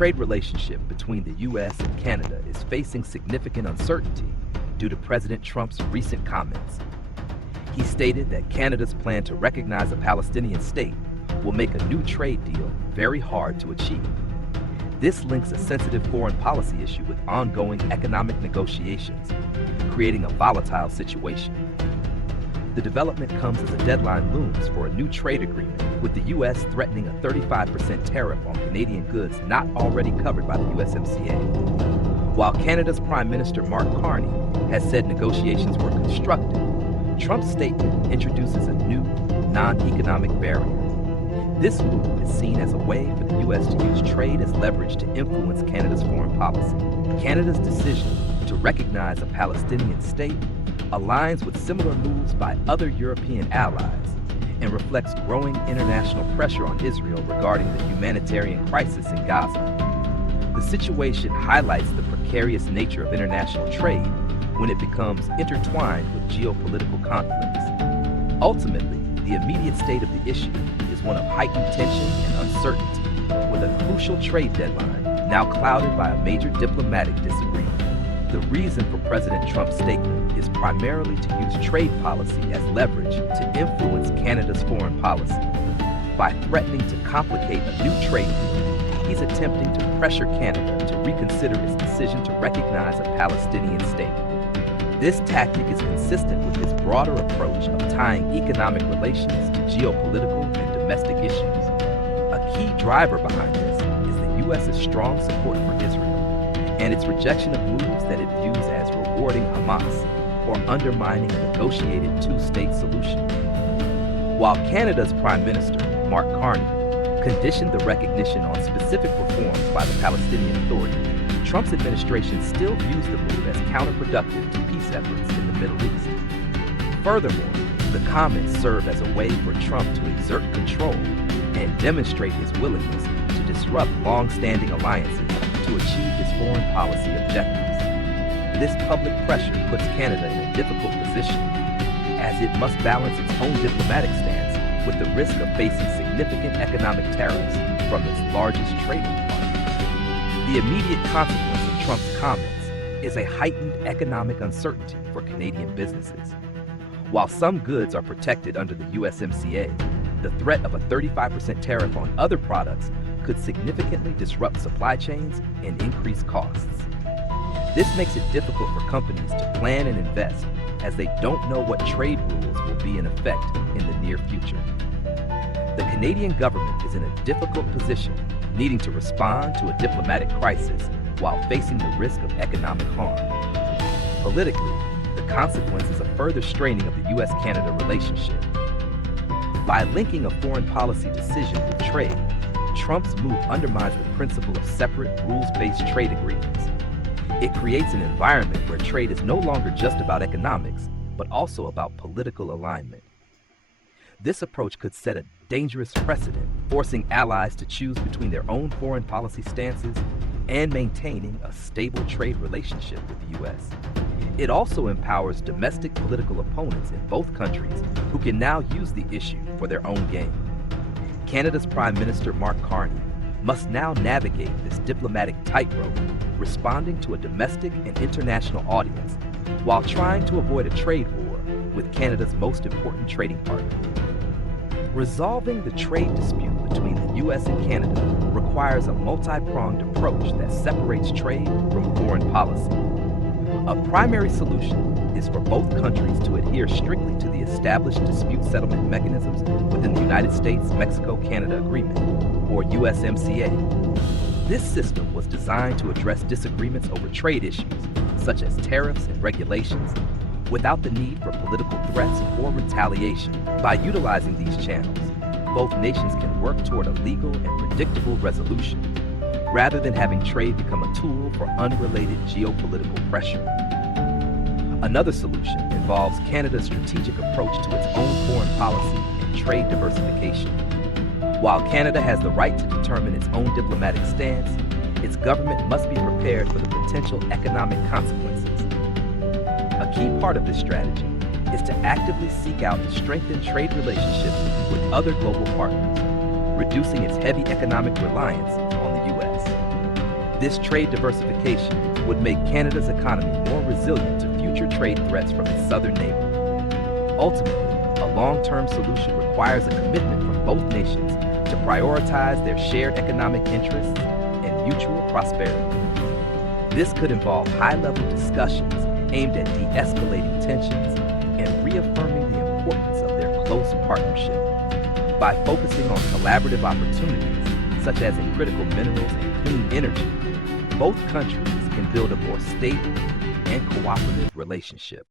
trade relationship between the U.S. and Canada is facing significant uncertainty due to President Trump's recent comments. He stated that Canada's plan to recognize a Palestinian state will make a new trade deal very hard to achieve. This links a sensitive foreign policy issue with ongoing economic negotiations, creating a volatile situation. The development comes as a deadline looms for a new trade agreement, with the U.S. threatening a 35% tariff on Canadian goods not already covered by the USMCA. While Canada's Prime Minister Mark Carney has said negotiations were constructive, Trump's statement introduces a new, non-economic barrier. This move is seen as a way for the U.S. to use trade as leverage to influence Canada's foreign policy. Canada's decision to recognize a Palestinian state aligns with similar moves by other European allies and reflects growing international pressure on Israel regarding the humanitarian crisis in Gaza. The situation highlights the precarious nature of international trade when it becomes intertwined with geopolitical conflicts. Ultimately, the immediate state of the issue is one of heightened tension and uncertainty, with a crucial trade deadline now clouded by a major diplomatic disagreement. The reason for President Trump's statement is primarily to use trade policy as leverage to influence Canada's foreign policy. By threatening to complicate a new trade deal, he's attempting to pressure Canada to reconsider its decision to recognize a Palestinian state. This tactic is consistent with his broader approach of tying economic relations to geopolitical and domestic issues. A key driver behind this is the U.S.'s strong support for Israel and its rejection of moves that it views as rewarding Hamas or undermining a negotiated two-state solution. While Canada's Prime Minister, Mark Carney, conditioned the recognition on specific reforms by the Palestinian Authority, Trump's administration still views the move as counterproductive to peace efforts in the Middle East. Furthermore, the comments serve as a way for Trump to exert control and demonstrate his willingness to disrupt long-standing alliances to achieve his foreign policy objectives. This public pressure puts Canada in a difficult position, as it must balance its own diplomatic stance with the risk of facing significant economic tariffs from its largest trading partner. The immediate consequence of Trump's comments is a heightened economic uncertainty for Canadian businesses. While some goods are protected under the USMCA, the threat of a 35% tariff on other products could significantly disrupt supply chains and increase costs. This makes it difficult for companies to plan and invest, as they don't know what trade rules will be in effect in the near future. The Canadian government is in a difficult position, needing to respond to a diplomatic crisis while facing the risk of economic harm. Politically, the consequence is a further straining of the U.S.-Canada relationship. By linking a foreign policy decision with trade, Trump's move undermines the principle of separate, rules-based trade agreements. It creates an environment where trade is no longer just about economics, but also about political alignment. This approach could set a dangerous precedent, forcing allies to choose between their own foreign policy stances and maintaining a stable trade relationship with the U.S. It also empowers domestic political opponents in both countries who can now use the issue for their own gain. Canada's Prime Minister Mark Carney must now navigate this diplomatic tightrope, responding to a domestic and international audience while trying to avoid a trade war with Canada's most important trading partner. Resolving the trade dispute between the U.S. and Canada requires a multi-pronged approach that separates trade from foreign policy. A primary solution is for both countries to adhere strictly to the established dispute settlement mechanisms within the United States-Mexico-Canada Agreement, or USMCA. This system was designed to address disagreements over trade issues, such as tariffs and regulations, without the need for political threats or retaliation. By utilizing these channels, both nations can work toward a legal and predictable resolution, rather than having trade become a tool for unrelated geopolitical pressure. Another solution involves Canada's strategic approach to its own foreign policy and trade diversification. While Canada has the right to determine its own diplomatic stance, its government must be prepared for the potential economic consequences. A key part of this strategy is to actively seek out and strengthen trade relationships with other global partners, reducing its heavy economic reliance on the U.S. This trade diversification would make Canada's economy more resilient to future trade threats from its southern neighbor. Ultimately, a long-term solution requires a commitment from both nations to prioritize their shared economic interests and mutual prosperity. This could involve high-level discussions aimed at de-escalating tensions and reaffirming the importance of their close partnership. By focusing on collaborative opportunities, such as in critical minerals and clean energy, both countries can build a more stable and cooperative relationship.